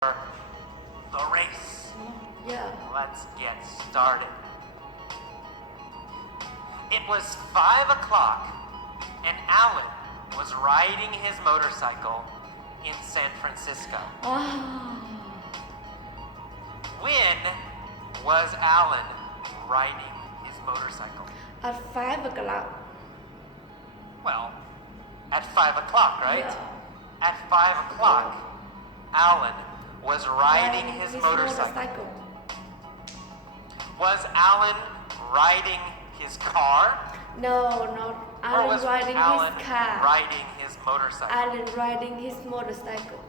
the race. Yeah. Let's get started. It was 5 o'clock, and Alan was riding his motorcycle in San Francisco. Wow. When was Alan riding his motorcycle? At 5 o'clock. Well, at 5 o'clock, right? Yeah. At 5 o'clock, Alan was riding his motorcycle. Was Alan riding his car? No, not Or was Alan riding Alan his car. riding his motorcycle? Alan riding his motorcycle.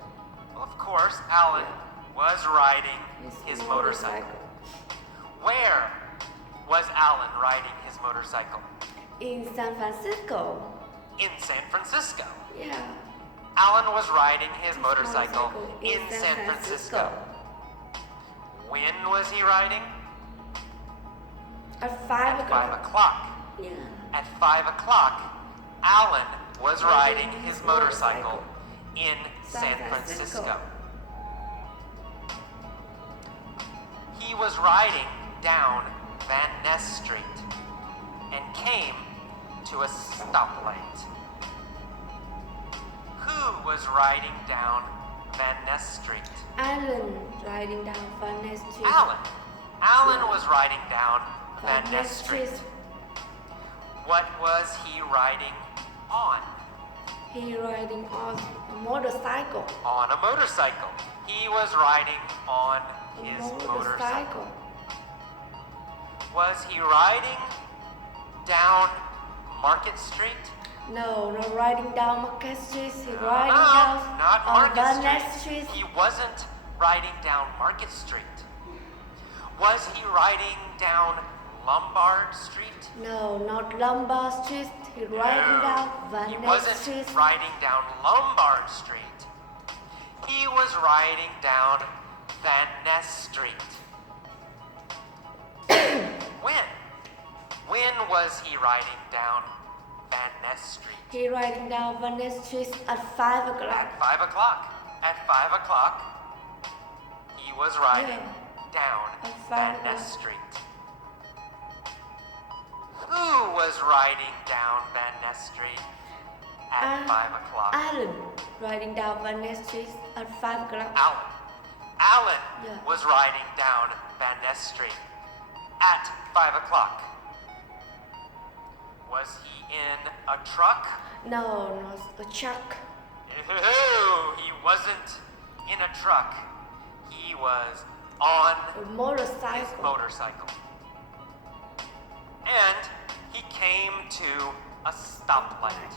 Of course, Alan was riding his motorcycle. Where was Alan riding his motorcycle? In San Francisco. In San Francisco. Yeah. Alan was riding his motorcycle in San Francisco. When was he riding? At 5 At o'clock. 5 o'clock. Yeah. At 5 o'clock, Alan was riding his motorcycle in San Francisco. He was riding down Van Ness Street and came to a stoplight. Who was riding down Van Ness Street? Alan riding down Van Ness Street. Alan. Alan was riding down Van Ness Street. What was he riding on? He riding on a motorcycle. On a motorcycle. He was riding on his motorcycle. Was he riding down Market Street? No, not riding down Market Street. He No, riding down not on Market Van Street. Ness Street. He wasn't riding down Market Street. Was he riding down Lombard Street? No, not Lombard Street. He riding No, down Van he Ness wasn't Street. riding down Lombard Street. He was riding down Van Ness Street. When? When was he riding down Van Ness Street? He riding down Van Ness Street at 5 o'clock. At 5 o'clock. At 5 o'clock, he was riding down At 5 Van o'clock. Ness Street. Who was riding down Van Ness Street at 5 o'clock? Alan riding down Van Ness Street at 5 o'clock. Alan. Alan Yeah. was riding down Van Ness Street at 5 o'clock. Was he in a truck? No, not a truck. No, he wasn't in a truck. He was on A his motorcycle. motorcycle. And he came to a stoplight.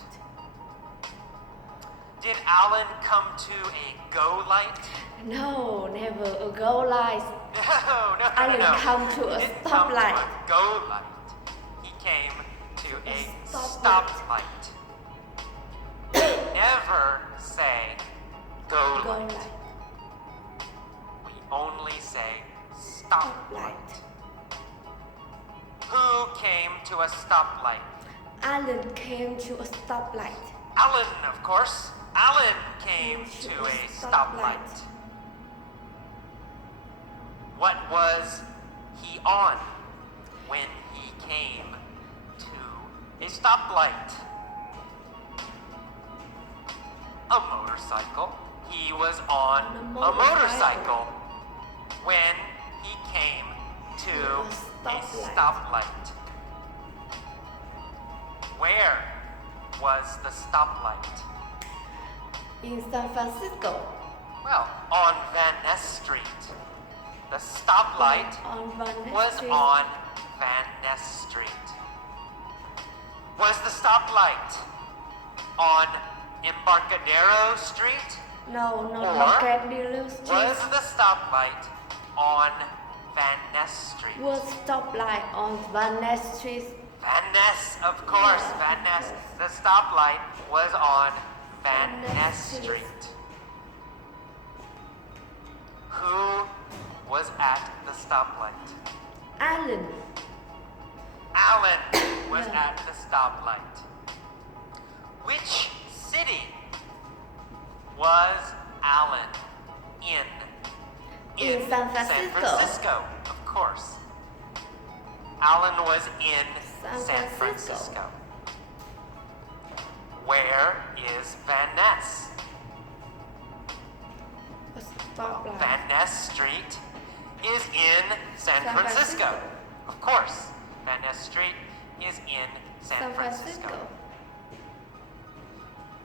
Did Alan come to a go light? No, never a go light. No. Alan come to a He didn't come to stoplight. a go light. He came to a stoplight. stoplight. Never say go Go light. light. We only say stoplight. Light. Who came to a stoplight? Alan came to a stoplight. Alan, of course. Alan came to a stoplight. What was he on when he came to a stoplight? A motorcycle. He was on a motorcycle when he came to a stoplight. Where was the stoplight? In San Francisco. Well, on Van Ness Street. The stoplight On Van Ness was Street. on Van Ness Street. Was the stoplight on Embarcadero Street? No, not Or Embarcadero Street. Was the stoplight on Van Ness Street? Was stoplight on Van Ness Street. Van Ness, of course, Yeah, Van of Ness. course. The stoplight was on Van Van Ness Ness Street. Street. Who was at the stoplight? Alan. Alan was Yeah. at the stoplight. Which city was Alan in In San Francisco. Francisco, of course. Alan was in San San Francisco. Francisco. Where is Van Ness? A stoplight. Van Ness Street is in San San Francisco. Francisco. Of course, Van Ness Street is in San Francisco.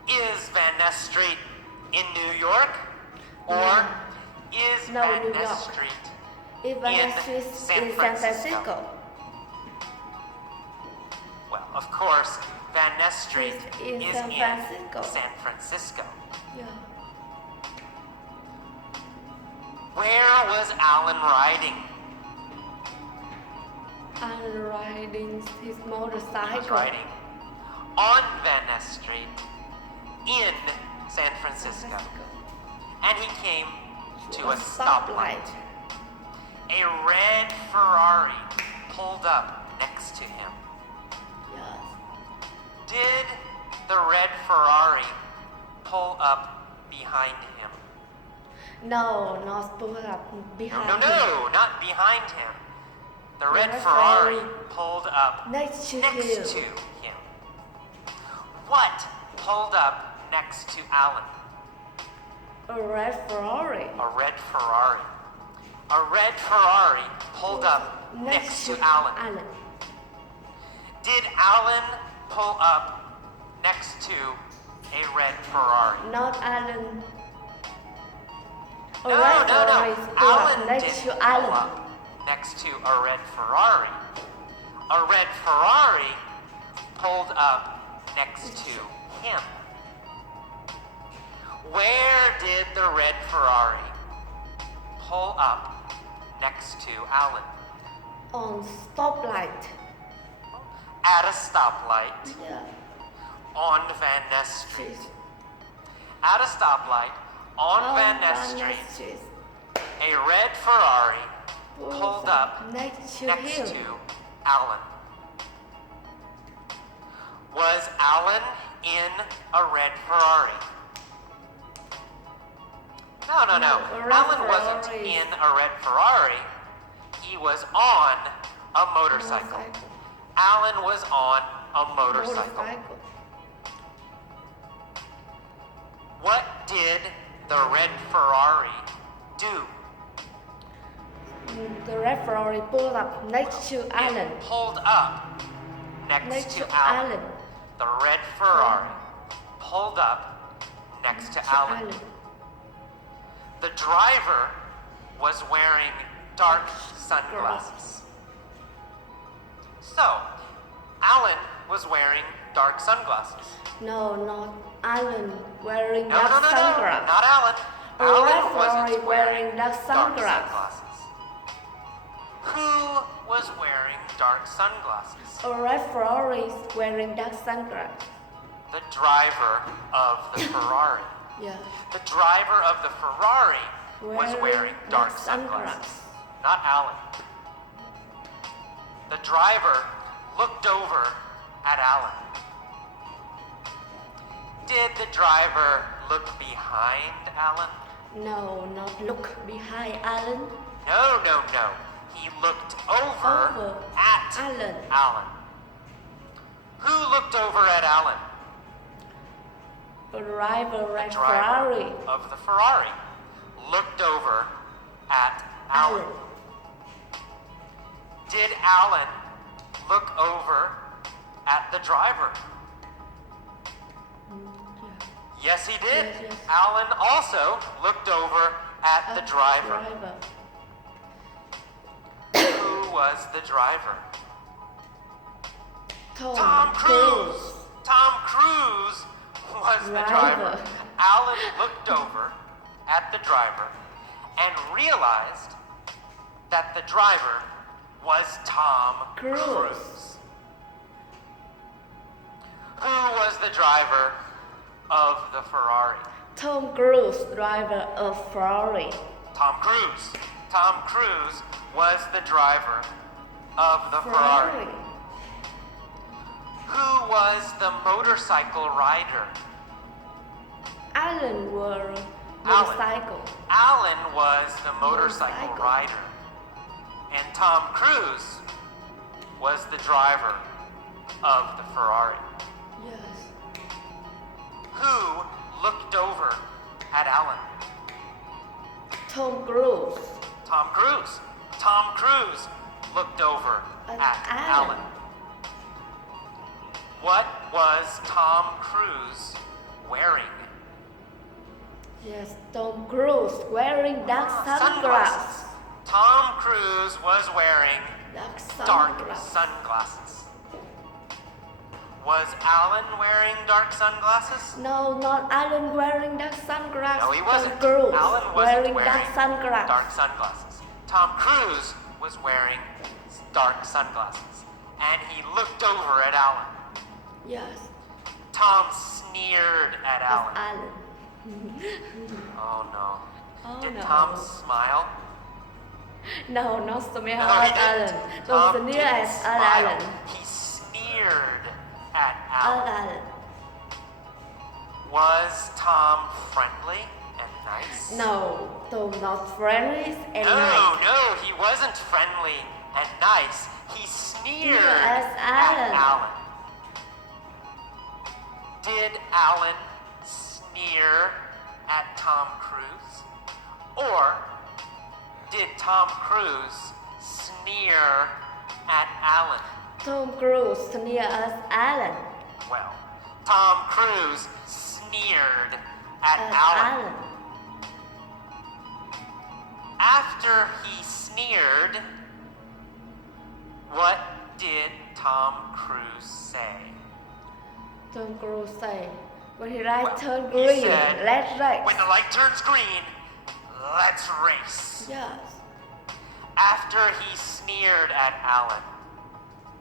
Is Van Ness Street in New York? Or No. is No, Van New Ness York. Street If Van in Ness Street is San in San Francisco? Francisco. Well, of course, Van Ness Street In is San in Francisco. San Francisco. Yeah. Where was Alan riding? And riding his He was motorcycle. riding on Van Ness Street in San Francisco. And he came to a stoplight. A red Ferrari pulled up next to him. Yes. Did the red Ferrari pull up behind him? No, not pull up No, behind. no, not behind him. The red red Ferrari Ferrari pulled up Next to next him. to him. What pulled up next to Alan? A red Ferrari. A red Ferrari. A red Ferrari pulled up next to Alan. Did Alan pull up next to a red Ferrari? Not Alan. A No, red no, Ferrari no. is pulled Alan up next didn't to pull Alan. up next to a red Ferrari. A red Ferrari pulled up next to him. Where did the red Ferrari pull up next to Alan? On stoplight. At a stoplight Yeah. on Van Ness Street. Street. At a stoplight on Van Ness Street, a red Ferrari pulled up next to next him. to Alan. Was Alan in a red Ferrari? No, no, no. No, a red Alan wasn't Ferrari. in a red Ferrari. He was on a motorcycle. Alan was on a motorcycle. What did the red Ferrari do? The red Ferrari pulled up next to Alan. It pulled up next Next to to Alan. Alan. The red Ferrari pulled up next to Alan. The driver was wearing dark sunglasses. So, Alan was wearing dark sunglasses. No, not Alan wearing No, dark no, no, no, sunglasses. not Alan. A Alan red wasn't Ferrari wearing dark sunglasses. Who was wearing dark sunglasses? A red Ferrari is wearing dark sunglasses. The driver of the Ferrari. Yeah. The driver of the Ferrari was wearing dark dark sunglasses. Not Alan. The driver looked over at Alan. Did the driver look behind Alan? No, not look behind Alan. No, no, no. He looked over Over at Alan. Alan. Who looked over at Alan? A driver red The driver Ferrari. of the Ferrari looked over at Alan. Alan. Did Alan look over at the driver? Yes, he did. Yes, yes. Alan also looked over at the driver. Who was the driver? Tom Cruise. Tom Cruise was the driver. Driver. Alan looked over at the driver and realized that the driver was Tom Cruise. Cruise. Who was the driver of the Ferrari? Tom Cruise, driver of Ferrari. Tom Cruise. Tom Cruise was the driver of the Ferrari. Who was the motorcycle rider? Alan was motorcycle. Alan was the motorcycle Motorcycle. rider, and Tom Cruise was the driver of the Ferrari. Yes. Who looked over at Alan? Tom Cruise. Tom Cruise. Tom Cruise looked over At at Alan. Alan. What was Tom Cruise wearing? Yes, Tom Cruise wearing dark sunglasses. Tom Cruise was wearing dark Dark sunglasses. Was Alan wearing dark sunglasses? No, not Alan wearing dark sunglasses. No, he wasn't. Tom Cruise Alan wasn't wearing wearing dark sunglasses. dark sunglasses. Tom Cruise was wearing dark sunglasses. And he looked over at Alan. Yes, Tom sneered at that's Alan. Alan. Oh no. Oh, Did no. Tom smile? No, not smell No, he at didn't. Alan. Tom Don't sneer didn't at smile. Alan. He sneered at Alan. Alan. Was Tom friendly and nice? No, Tom not friendly and No, nice. no, he wasn't friendly and nice. He sneered As at Alan. Alan. Did Alan sneer at Tom Cruise? Or did Tom Cruise sneer at Alan? Tom Cruise sneer at Alan. Well, Tom Cruise sneered at At Alan. Alan. After he sneered, what did Tom Cruise say? Tom Cruise say, when he light Well, turn he green, said, let's race. When the light turns green, let's race. Yes. After he sneered at Alan,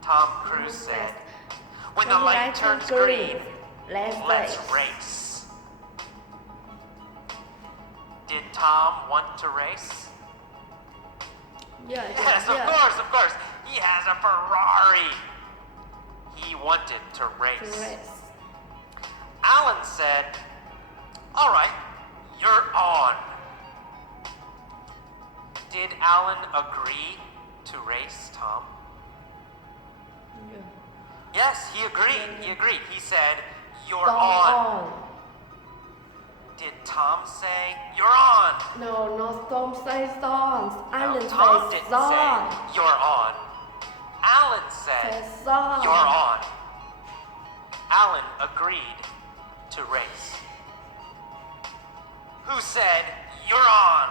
Tom Cruise said, when the light turns green, let's race. Did Tom want to race? Yes, Yes, of course. He has a Ferrari. He wanted to race. Race. Alan said, all right, you're on. Did Alan agree to race Tom? Yeah. Yes, he agreed. He agreed. He said, you're Tom on. Did Tom say, you're on? No, not Tom says songs. Alan No, Tom says didn't song. say, you're on. Alan said, Says song. you're on. Alan agreed to race. Who said, you're on?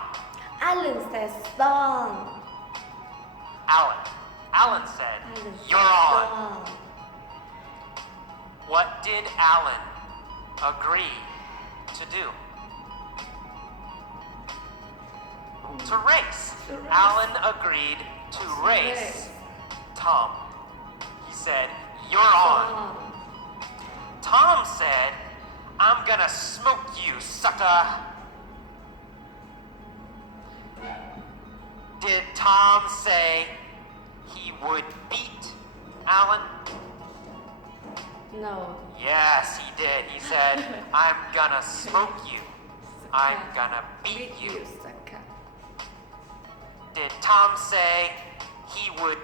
Alan says song. Alan. Alan said, Alan you're says on. song. What did Alan agree to do? To race. To race. Alan agreed to race race. Tom. He said, you're on. Song. Tom said, I'm gonna smoke you, sucker. Did Tom say he would beat Alan? No. Yes, he did. He said, I'm gonna smoke you. I'm gonna beat you. sucker. Did Tom say he would